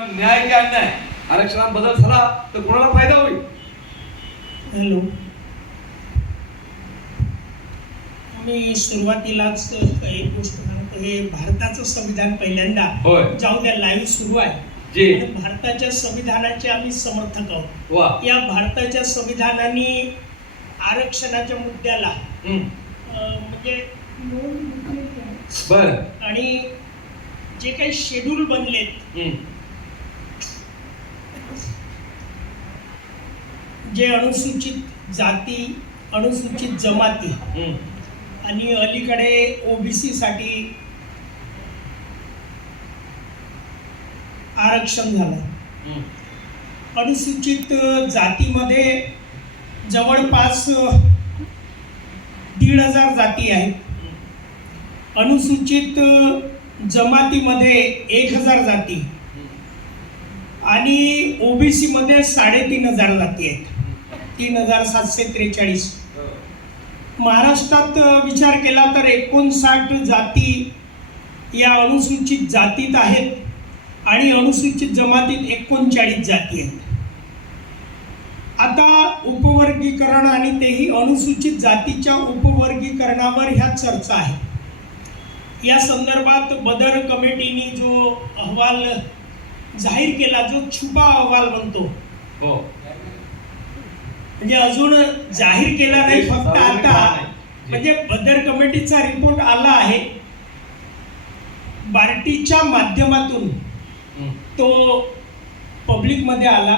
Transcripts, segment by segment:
न्याय की अन्याय आरक्षणात बदल झाला तर कोणाला फायदा होईल? हॅलो, मी सुरुवातीलाच एक गोष्ट सांगतो. हे भारताचं संविधान पहिल्यांदा होय. जाऊ द्या, लाईव्ह सुरू आहे. जी. आणि भारताच्या संविधानाचे आम्ही समर्थक आहोत. वा. या भारताच्या संविधानाने आरक्षणाच्या मुद्द्याला म्हणजे बर आणि जे काही शेड्यूल बनलेत, जे अनुसूचित जाती, अनुसूचित जमाती आणि अलीकडे ओबीसी साठी आरक्षण झालं. अनुसूचित जातीमध्ये जवळपास 1,500 जाती आहेत. अनुसूचित जमातीमध्ये 1,000 जाती आणि ओबीसी मध्ये 3,500 जाती आहेत. 3,743. महाराष्ट्रात विचार केला तर 59 जाती या अनुसूचित जातीत आहेत आणि अनुसूचित जमातीत 39 जाती आहेत. आता उपवर्गीकरण आणि तेही अनुसूचित जातीच्या उपवर्गीकरणावर ह्या चर्चा आहे. या संदर्भात बदर कमिटीने जो अहवाल जाहीर केला, जो छुपा अहवाल म्हणतो, हो, म्हणजे अजून जाहीर केला नाही, फक्त आता म्हणजे बदर कमिटीचा रिपोर्ट आला आहे. बार्टीच्या माध्यमातून तो पब्लिक मध्ये आला,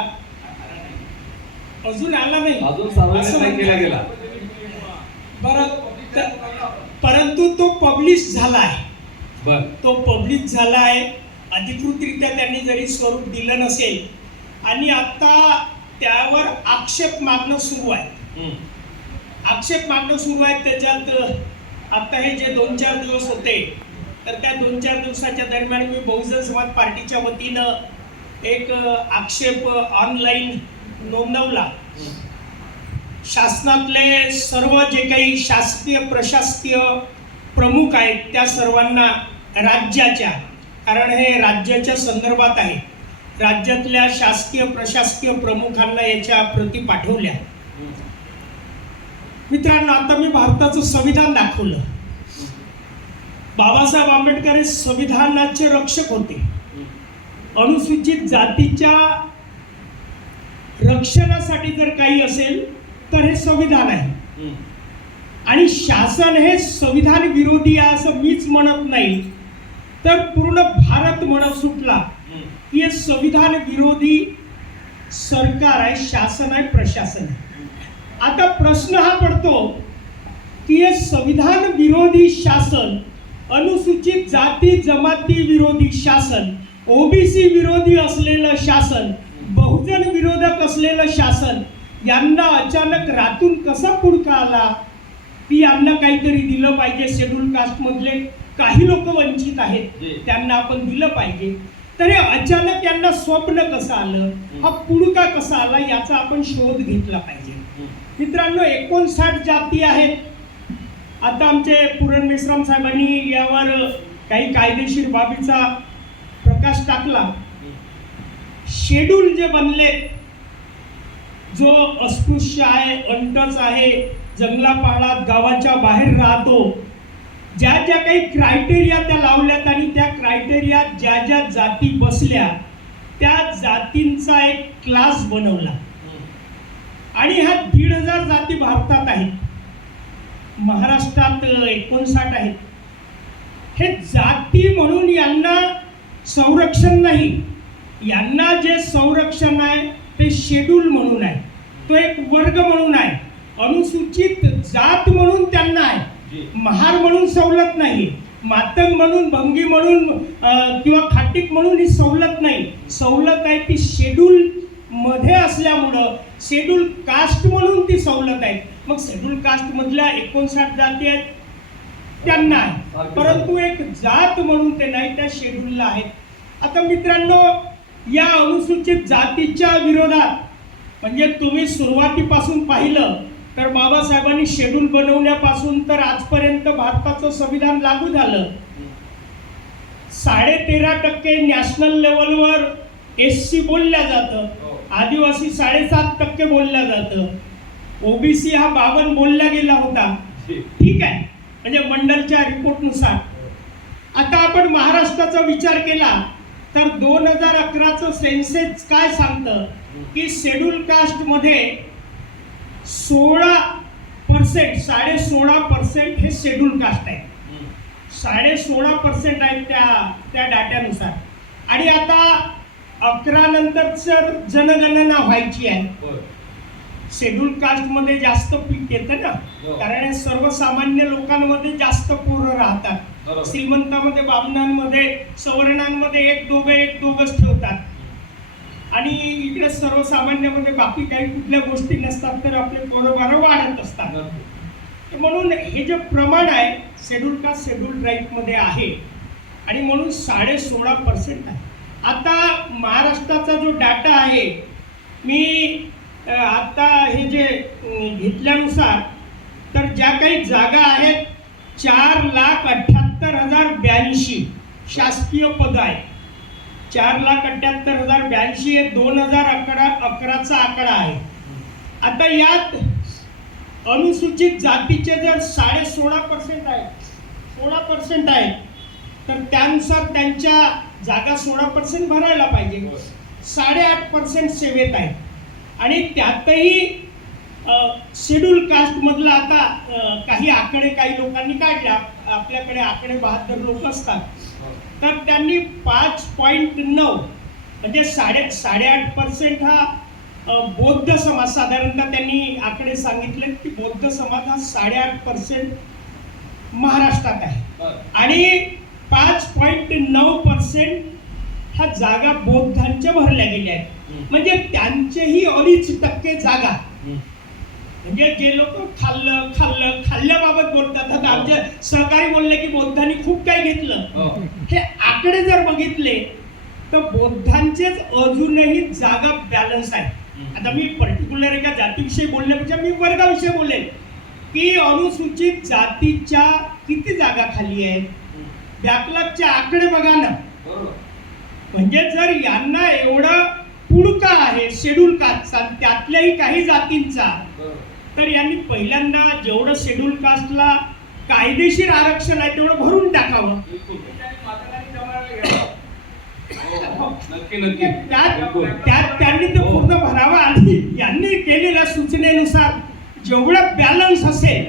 अजून आला नाही, अजून सार्वजनिक नाही केला गेला. बरं, परंतु तो पब्लिश झाला आहे. बर, तो पब्लिश झाला आहे. अधिकृतरित्या त्यांनी जरी स्वरूप दिलं नसेल आणि आता त्यावर आक्षेप मागणं सुरू आहे. आक्षेप मागणं सुरू आहे. त्याच्यात आता हे जे 2-4 दिवस होते, तर त्या 2-4 दिवसाच्या दरम्यान मी बहुजन समाज पार्टीच्या वतीनं एक आक्षेप ऑनलाईन नोंदवला. शासनातले सर्व जे काही शासकीय प्रशासकीय प्रमुख आहेत त्या सर्वांना राज्याच्या, कारण हे राज्याच्या संदर्भात आहे, राज्यातल्या शासकीय प्रशासकीय प्रमुखांना याच्या प्रती पाठवल्या. मित्रांनो, आता मी भारताचं संविधान दाखवलं. बाबासाहेब आंबेडकर हे संविधानाचे रक्षक होते. अनुसूचित जातीच्या रक्षणासाठी जर काही असेल तर हे संविधान आहे. आणि शासन हे संविधान विरोधी आहे असं मीच म्हणत नाही, तर पूर्ण भारत म्हणत सुटला की हे संविधान विरोधी सरकार आहे, शासन आहे, प्रशासन आहे. आता प्रश्न हा पडतो की हे संविधान विरोधी शासन, अनुसूचित जाती जमाती विरोधी शासन, ओबीसी विरोधी असलेलं शासन, बहुजन विरोधक असलेलं शासन यांना अचानक रातून कसा पुडका आला की यांना काहीतरी दिलं पाहिजे, शेड्यूल कास्ट मधले काही लोक वंचित आहेत त्यांना आपण दिलं पाहिजे. तर हे अचानक यांना स्वप्न कसं आलं, हा पुडका कसा आला, याचा आपण शोध घेतला पाहिजे. मित्रांनो, 59 जाती आहेत. आता आमचे पूरण मेश्राम साहेबांनी यावर काही कायदेशीर बाबीचा प्रकाश टाकला. शेड्यूल जे बनले, जो अस्पृश्य आहे, अंटच आहे, जंगलापाळात गावाच्या बाहेर राहतो, ज्या ज्या काही क्रायटेरिया त्या लावल्यात आणि त्या क्रायटेरियात ज्या ज्या जाती बसल्या त्या जातींचा एक क्लास बनवला. आणि ह्या 1,500 जाती भारतात आहेत. महाराष्ट्रात 59 आहेत. हे जाती म्हणून यांना संरक्षण नाही, यांना जे संरक्षण आहे ते शेड्यूल म्हणून आहे, तो एक वर्ग म्हणून आहे, अनुसूचित जात म्हणून त्यांना आहे. महार म्हणून सवलत नाही, मातंग म्हणून, भंगी म्हणून किंवा खाटीक म्हणून ही सवलत नाही. सवलत आहे ती शेड्यूल मध्ये असल्यामुळं शेड्यूल कास्ट म्हणून ती सवलत आहे. मग शेड्यूल कास्ट मधल्या 59 जाती आहेत त्यांना आहे, परंतु एक जात म्हणून ते नाही, त्या शेड्यूलला आहेत. आता मित्रांनो, या अनुसूचित जातीच्या विरोधात म्हणजे तुम्ही सुरुवातीपासून पाहिलं तर बाबासाहेबांनी शेड्यूल बनवण्यापासून तर आजपर्यंत भारताचं संविधान लागू झालं. 13.5% नॅशनल लेवलवर SC बोलल्या जातं, आदिवासी 7.5% बोलल्या जातं, OBC हा 52 बोलला गेला होता. ठीक आहे, म्हणजे मंडलच्या रिपोर्टनुसार. आता आपण महाराष्ट्राचा विचार केला तर 2011चं सेन्सेस काय सांगतं की शेड्यूल कास्ट मध्ये 16%, 16.5% हे शेड्यूल कास्ट आहे. 16.5% आहेत त्या डाट्यानुसार. आणि आता 11 नंतर जनगणना व्हायची आहे. शेड्यूल कास्ट मध्ये जास्त पीक येतं ना, कारण हे सर्वसामान्य लोकांमध्ये जास्त पोरं राहतात. श्रीमंतामध्ये, बामणांमध्ये, सवर्णांमध्ये एक दोघच ठेवतात, आणि इकडे सर्वसामान्यामध्ये बाकी काही कुठल्या गोष्टी नसतात, तर आपले पोरं बारं वाढत असतात. म्हणून हे जे प्रमाण आहे शेड्यूल कास्ट शेड्यूल ट्राईब मध्ये आहे, आणि म्हणून 16.5% आहे. आता महाराष्ट्राचा जो डाटा आहे, मी आता हे जे घेतल्यानुसार तर ज्या काही जागा आहेत 4,78,082 शासकीय पद आहे. 4,78,082 हे 2011चा आकडा आहे. आता यात अनुसूचित जातीचे जर 16.5% आहे, 16% आहे, तर त्यानुसार त्यांच्या जागा 16% भरायला पाहिजे. 8.5% सेवेत आहे. आणि त्यातही शेड्यूल कास्ट मधलं आता काही आकडे काही लोकांनी काढल्या, आपल्याकडे आकडे 72 लोक असतात, तर त्यांनी 5.9 म्हणजे 8.5% हा बौद्ध समाज, साधारणतः त्यांनी आकडे सांगितले की बौद्ध समाज हा 8.5% महाराष्ट्रात आहे. आणि 5.9% ह्या जागा बौद्धांच्या भरल्या गेल्या आहेत. म्हणजे त्यांचेही 2.5% जागा, म्हणजे जे लोक खाल्ल्याबाबत बोलतात, आता आमचे सहकारी बोलले की बौद्धांनी खूप काही घेतलं, हे आकडे जर बघितले तर बौद्धांचेच अजूनही जागा बॅलन्स आहे. आता मी पर्टिक्युलर एका जातीविषयी बोलण्यापेक्षा मी वर्गाविषयी बोलेन की अनुसूचित जातीच्या किती जागा खाली आहेत. बॅकलॉगचे आकडे बघा ना, म्हणजे जर यांना एवढं पुळका आहे शेड्यूल कास्टचा, त्यातल्याही काही जातींचा, तर यांनी पहिल्यांदा जेवढं शेड्यूल कास्टला कायदेशीर आरक्षण आहे तेवढं भरून टाकावं. त्यात त्यांनी ते पूर्ण भरावं. आणि यांनी केलेल्या सूचनेनुसार जेवढं बॅलन्स असेल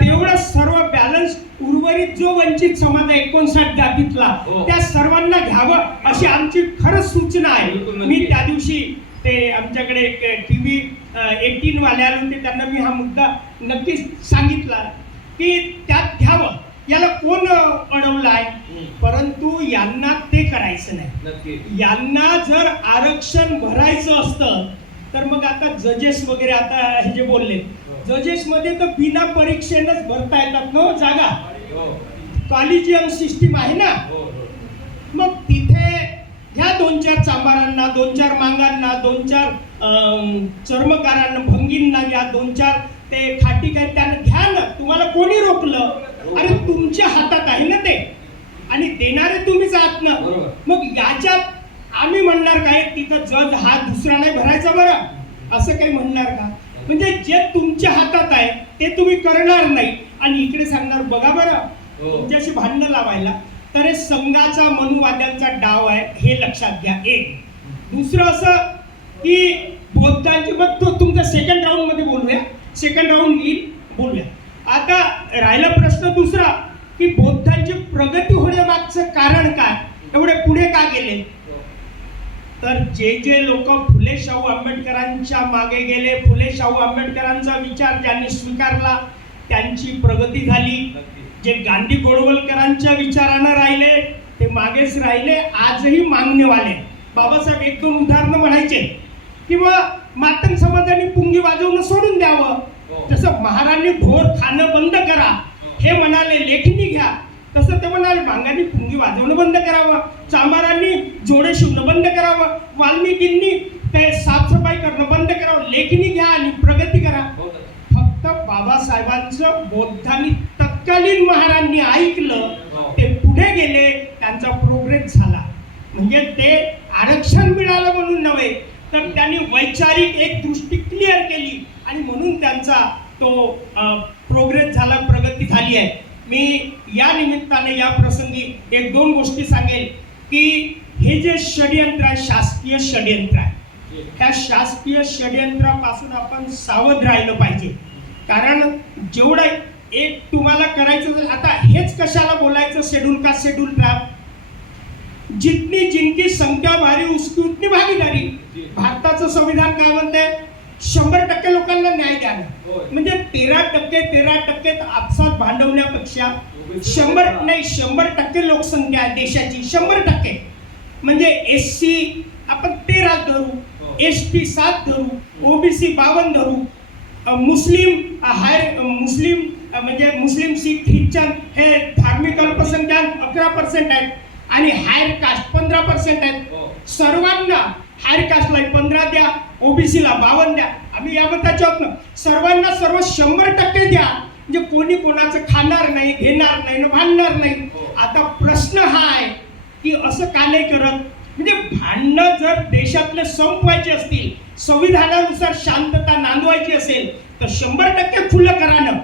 तेवढं सर्व बॅलन्स उर्वरित जो वंचित समाज आहे 59 जातीतला, त्या सर्वांना घ्यावं अशी आमची खरंच सूचना आहे. मी त्या दिवशी ते आमच्याकडे TV 18 वाले आले होते, त्यांना मी हा मुद्दा नक्कीच सांगितला की त्यात घ्यावं. याला कोण अडवलं आहे, परंतु यांना ते करायचं नाही. यांना जर आरक्षण भरायचं असतं तर मग आता जजेस वगैरे, आता हे जे बोलले जजेस मध्ये तर बिना परीक्षेनंच भरता येतात ना जागा. कॉलेजियम सिस्टीम आहे ना, मग तिथे घ्या 2-4 चांबारांना, 2-4 मांगांना, 2-4 चर्मकारांना, भंगींना घ्या, 2-4 ते खाटी काय त्यांना घ्या ना, तुम्हाला कोणी रोखलं? अरे तुमच्या हातात आहे ना ते, आणि देणारे तुम्हीच आहात ना. मग याच्यात आम्ही म्हणणार काय तिथं जज हा दुसरा नाही भरायचा बरं, असं काही म्हणणार का? म्हणजे जे तुमच्या हातात आहे ते तुम्ही करणार नाही, आणि इकडे सांगणार बघा बरं तुमच्याशी भांडणं लावायला. तर हे संघाचा मनुवाद्यांचा डाव आहे, हे लक्षात घ्या. एक दुसरं असं की बौद्धांची, मग तो तुमचा सेकंड राऊंड मध्ये बोलूया, सेकंड राऊंड येईल बोलूया. आता राहिला प्रश्न दुसरा की बौद्धांची प्रगती होण्यामागचं कारण काय, एवढे पुढे का गेले? तर जे लोक फुले शाहू आंबेडकरांच्या मागे गेले, फुले शाहू आंबेडकरांचा विचार ज्यांनी स्वीकारला त्यांची प्रगती झाली. जे गांधी गोळवलकरांच्या विचारानं राहिले ते मागेच राहिले, आजही मागणेवाले. बाबासाहेब 1-2 उदाहरणं म्हणायचे किंवा मातंग समाजाने पुंगी वाजवणं सोडून द्यावं, जसं महाराणी ढोर खाणं बंद करा हे म्हणाले, लेखणी घ्या, तसं ते म्हणाले भांगांनी पुंगी वाजवणं बंद करावं, चांबारांनी जोडे शिवणं बंद करावं, वाल्मिकींनी ते साफसफाई करणं बंद करावं, लेखणी घ्या आणि प्रगती करा. फक्त बाबासाहेबांचं बौद्धांनी तत्कालीन महाराजांनी ऐकलं, ते पुढे गेले, त्यांचा प्रोग्रेस झाला. म्हणजे ते आरक्षण मिळालं म्हणून नव्हे, तर त्यांनी वैचारिक एक दृष्टी क्लिअर केली आणि म्हणून त्यांचा तो प्रोग्रेस झाला, प्रगती झाली आहे. मी या निमित्ताने या प्रसंगी एक दोन गोष्टी सांगेल की हे जे षडयंत्र आहे, शासकीय षडयंत्र आहे, त्या शासकीय षडयंत्रापासून आपण सावध राहिलं पाहिजे. कारण जेवढं एक तुम्हाला करायचं, आता हेच कशाला बोलायचं शेड्यूल कास्ट शेड्यूल ट्राइब, जितनी जिनकी संख्या भारी उसकी उतनी भागीदारी. भारताचं संविधान काय म्हणतंय? 100% लोकांना न्याय द्या. म्हणजे 13% तर आपसात भांडवण्यापेक्षा 100% लोकसंख्या आहे देशाची, 100%. म्हणजे SC आपण 13 धरू, ST 7 धरू, OBC 52 धरू, मुस्लिम मुस्लिम म्हणजे मुस्लिम, शीख, ख्रिश्चन हे धार्मिक अल्पसंख्याक 11% आहेत आणि हायर कास्ट 15% आहेत. सर्वांना हायर कास्टला 15 द्या, ओबीसीला 52 द्या. आम्ही या मताचे आहोत ना, सर्वांना सर्व 100% द्या, म्हणजे कोणी कोणाचं खाणार नाही, घेणार नाही, भांडणार नाही. आता प्रश्न हा आहे की असं का नाही करत? म्हणजे भांडणं जर देशातले संपवायचे असतील, संविधानानुसार शांतता नांदवायची असेल तर 100% खुलं करा ना.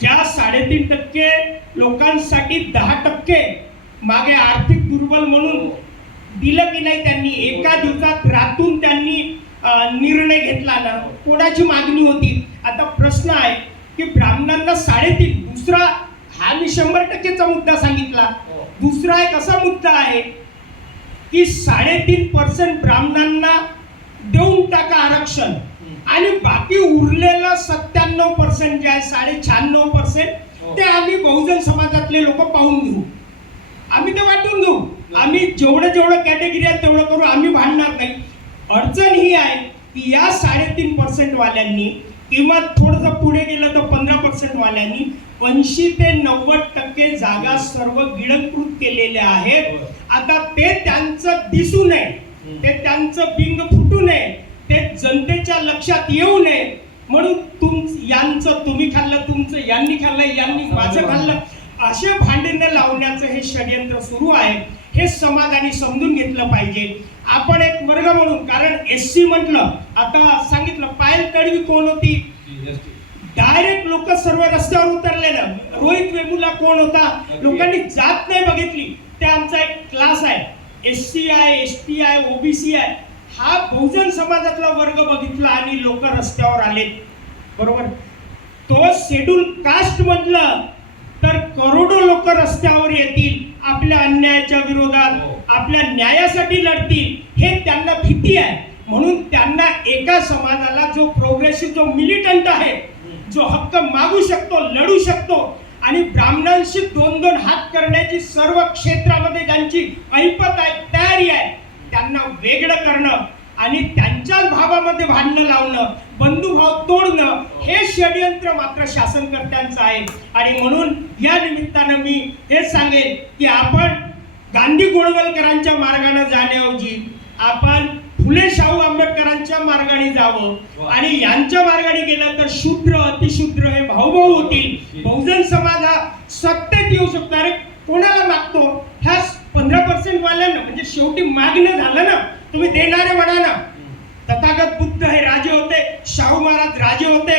ज्या 3.5% लोकांसाठी 10% मागे आर्थिक दुर्बल म्हणून दिलं की नाही त्यांनी, एका दिवसात रातून त्यांनी निर्णय घेतला ना. कोणाची मागणी होती? आता प्रश्न आहे की ब्राह्मणांना 3.5, दुसरा हा मी 100%चा मुद्दा सांगितला. दुसरा एक असा मुद्दा आहे की 3.5% ब्राह्मणांना देऊन टाका आरक्षण आणि बाकी उरलेलं 97% जे आहे, 96% ते आम्ही बहुजन समाजातले लोक पाहून घेऊ, आम्ही ते वाटून घेऊ, आम्ही जेवढं कॅटेगरी आहे तेवढं करू, आम्ही भांडणार नाही. अडचण ही आहे की या 3.5% वाल्यांनी किंवा थोडंसं पुढे गेलं तर 15% वाल्यांनी 80 ते 90% जागा सर्व गिळंकृत केलेल्या आहेत. आता ते त्यांचं दिसू नये, ते त्यांचं बिंग फुटू नये, ते जनतेच्या लक्षात येऊ नये म्हणून यांचं तुम्ही खाल्लं, तुमचं यांनी खाल्लं, यांनी माझं खाल्लं, असे भांडणं लावण्याचं हे षडयंत्र सुरू आहे. हे समाजाने समजून घेतलं पाहिजे. आपण एक वर्ग म्हणून, कारण SC म्हटलं, आता सांगितलं पायल तडवी कोण होती, डायरेक्ट लोक सर्व रस्त्यावर उतरलेलं. रोहित वेमुला कोण होता, लोकांनी जात नाही बघितली. ते आमचा एक क्लास आहे, SC आहे, ST आहे, OBC आहे, हा बहुजन समाजातला वर्ग बघितला आणि लोक रस्त्यावर आले. बरोबर, तो शेड्यूल कास्ट म्हटलं तर करोडो लोक रस्त्यावर येतील, आपल्या अन्यायाच्या विरोधात, आपल्या न्यायासाठी लढतील. हे त्यांना भीती आहे. म्हणून त्यांना एका समाजाला जो प्रोग्रेसिव्ह, जो मिलिटंट आहे, जो हक्क मागू शकतो, लढू शकतो आणि ब्राह्मणांशी 2-2 हात करण्याची सर्व क्षेत्रामध्ये ज्यांची ऐपत आहे, तयारी आहे, त्यांना वेगळं करणं आणि त्यांच्याच भावामध्ये भांडणं लावणं, बंधुभाव तोडणं, हे षडयंत्र मात्र शासनकर्त्यांचं आहे. आणि म्हणून या निमित्तानं मी हेच सांगेन की आपण गांधी गोळवलकरांच्या मार्गाने जाण्याऐवजी आपण फुले शाहू आंबेडकरांच्या मार्गाने जावं आणि यांच्या मार्गाने गेलं तर शूद्र अतिशूद्र हे भाऊभाऊ होतील. बहुजन समाज हा सत्तेत येऊ शकतो. अरे कोणाला मागतो? ह्या 15% वाल्यांना. म्हणजे शेवटी मागणं झालं ना, तुम्ही देणारे म्हणा ना. तथागत बुद्ध हे राजे होते, शाहू महाराज राजे होते,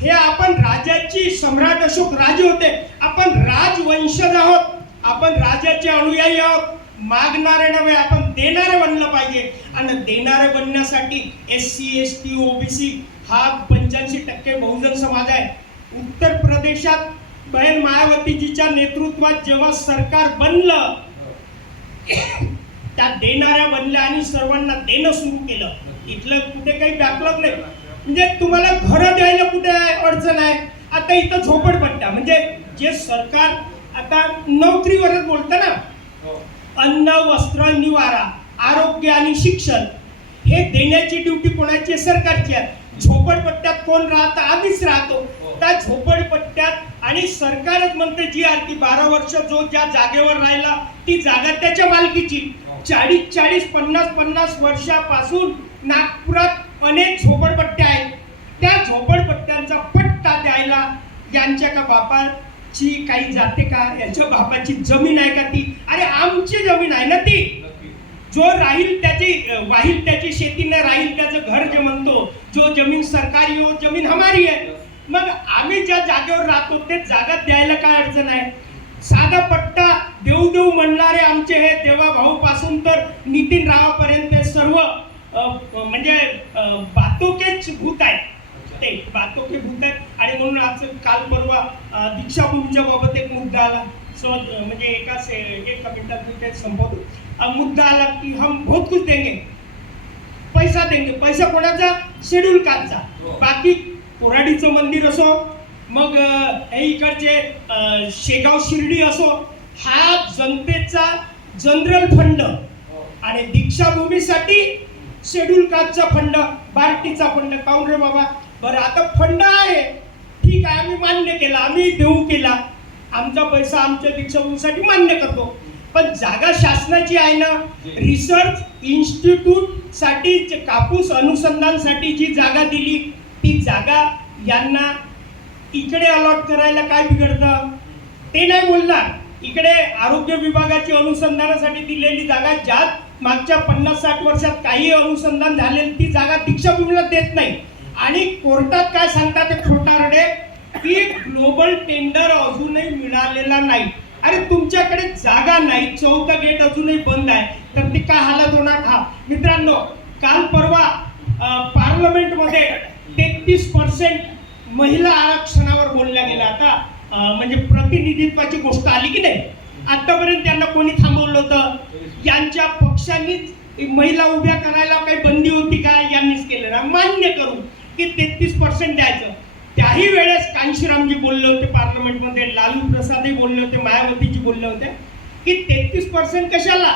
हे आपण राजाची, सम्राट अशोक राजे होते, आपण राजवंशज आहोत, आपण राजाचे अनुयायी आहोत. मागणारे नव्हे, आपण देणारे बनलं पाहिजे. आणि देणारे बनण्यासाठी SC ST OBC हा 85% बहुजन समाज आहे. उत्तर प्रदेशात बहन मायावतीजीच्या नेतृत्वात जेव्हा सरकार बनलं, त्या देणाऱ्या बनल्या आणि सर्वांना देणं सुरू केलं. इथलं कुठे काही बॅकलॉग नाही. म्हणजे तुम्हाला घरं द्यायला कुठे अडचण आहे? आता इथं झोपडपट्ट्या, म्हणजे जे सरकार आता नोकरीवरच बोलतं ना, अन्न, वस्त्र, निवारा, आरोग्य आणि शिक्षण हे देण्याची ड्युटी कोणाची? सरकारची आहे. झोपडपट्ट्यात कोण राहतं? आम्हीच राहतो. त्या झोपडपट्ट्यात आणि सरकारच म्हणते जी आरती 12 वर्ष जो ज्या जागेवर राहिला ती जागा त्याच्या मालकीची. 40-40, 50-50 वर्षापासून नागपुरात अनेक झोपडपट्ट्या आहेत. त्या झोपडपट्ट्यांचा पट्टा द्यायला यांच्या का बापाची काही जाते का? याच्या बापाची जमीन आहे का ती? अरे आमची जमीन आहे ना ती. जो राहील त्याची वाहील त्याची शेती न राहील त्याचं घर जे म्हणतो, जो जमीन सरकारी हो जमीन हमारी आहे. मग आम्ही ज्या जागेवर राहतो ते जागा द्यायला काय अडचण आहे? साधा पट्टा देऊ देऊ म्हणणारे आमचे हे देवा भाऊ पासून तर नितीन रावापर्यंत सर्व म्हणजे बातोकेच भूत आहेत. ते बातोके भूत आहेत. आणि म्हणून आज काल परवा दीक्षाभूमीच्या बाबत एक मुद्दा आला. म्हणजे एका मिनिटात मी ते संपवतो. मुद्दा आला की हम बहुत कुछ देंगे, पैसा देंगे. पैसा कोणाचा? शेड्यूल कास्टचा. बाकी कोराडीचं मंदिर असो, मग हे इकडचे शेगाव शिर्डी असो, हा जनतेचा जनरल फंड. आणि दीक्षाभूमीसाठी शेड्यूल कास्टचा फंड, बार्टीचा फंड. काऊन रे बाबा? बरं, आता फंड आहे, ठीक आहे, आम्ही मान्य केला, आम्ही देऊ केला, आमचा पैसा आमच्या दीक्षाभूमीसाठी मान्य करतो. पण जागा शासनाची आहे ना. रिसर्च इन्स्टिट्यूट साठी कापूस अनुसंधानसाठी जी जागा दिली, ती जागा यांना इकडे अलॉट करायला काय बिघडतं ते नाही बोलणार. इकडे आरोग्य विभागाची अनुसंधानासाठी दिलेली जागा, ज्यात मागच्या 50-60 वर्षात काही अनुसंधान झालेली, ती जागा दीक्षाभूमीला देत नाही. आणि कोर्टात काय सांगतात ते खोटारडे की ग्लोबल टेंडर अजूनही मिळालेला नाही. अरे तुमच्याकडे जागा नाही, 4था गेट अजूनही बंद आहे, तर ती काय हालत होणार? हा मित्रांनो, काल परवा पार्लमेंटमध्ये 33% महिला आरक्षणावर बोलल्या गेला. आता म्हणजे प्रतिनिधित्वाची गोष्ट आली की नाही. आतापर्यंत त्यांना कोणी थांबवलं होतं? यांच्या पक्षांनीच महिला उभ्या करायला काही बंदी होती का? यांनीच केलं ना. मान्य करू की 33% द्यायचं. त्याही वेळेस कांशीरामजी बोलले होते पार्लमेंटमध्ये, लालू प्रसादही बोलले होते, मायावतीजी बोलले होते की 33% कशाला?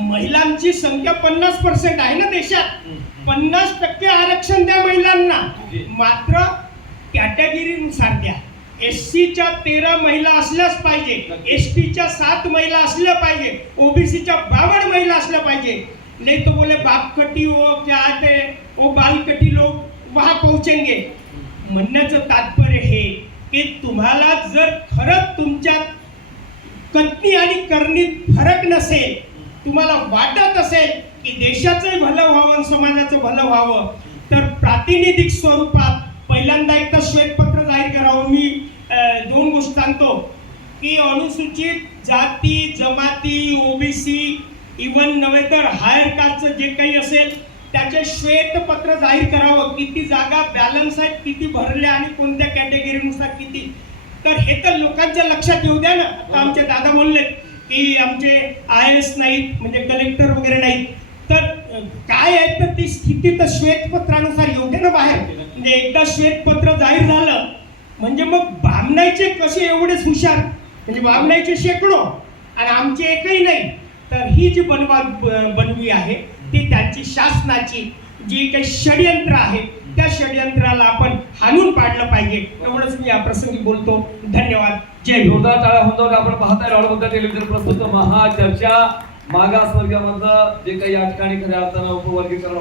महिलांची संख्या 50% आहे ना देशात. 50% आरक्षण द्या महिलांना, मात्र कॅटेगरीनुसार द्या. SC-च्या 13 महिला असल्याच पाहिजे, ST-च्या 7 महिला असल्या पाहिजे, OBC-च्या 52 महिला असल्या पाहिजे. नाही तो बोले बापकटी हो क्या आते वो बालकटी लोग वहां पहुंचेंगे. म्हणण्याचं तात्पर्य हे की तुम्हाला जर खरंच तुमच्यात कथनी आणि करणीत फरक नसेल, तुम्हाला वाटत असेल की देशाचंही भलं व्हावं आणि समाजाचं भलं व्हावं, तर प्रातिनिधिक स्वरूपात पहिल्यांदा एकदा श्वेतपत्र जाहीर करावं. मी 2 गोष्टी सांगतो की अनुसूचित जाती जमाती, OBC, इव्हन नव्हे तर हायर कास्टचं जे काही असेल त्याचे श्वेतपत्र जाहीर करावं. किती जागा बॅलन्स आहेत, किती भरल्या आणि कोणत्या कॅटेगरीनुसार किती. तर हे तर लोकांच्या लक्षात येऊ द्या ना. आता आमचे दादा बोलले की आमचे IAS नाहीत, म्हणजे कलेक्टर वगैरे नाहीत, तर काय आहे तर ती स्थिती तर श्वेतपत्रानुसार येऊ दे ना बाहेर. म्हणजे एकदा श्वेतपत्र जाहीर झालं म्हणजे मग बामणायचे कसे एवढेच हुशार, म्हणजे बामणायचे शेकडो आणि आमचे एकही नाही. तर ही जी बनवी आहे ती त्यांची शासनाची जी काही षडयंत्र आहे, त्या षडयंत्राला आपण हाणून पाडलं पाहिजे. एवढंच मी या प्रसंगी बोलतो. धन्यवाद. जय हिंद. जोरदार टाळ्या होऊन आपण पाहताय रावळबद्दल टेलिव्हिजन प्रस्तुत महाचर्चा. मागासवर्गीयांमधलं जे काही या ठिकाणी खऱ्या अर्थानं उपवर्गीकरण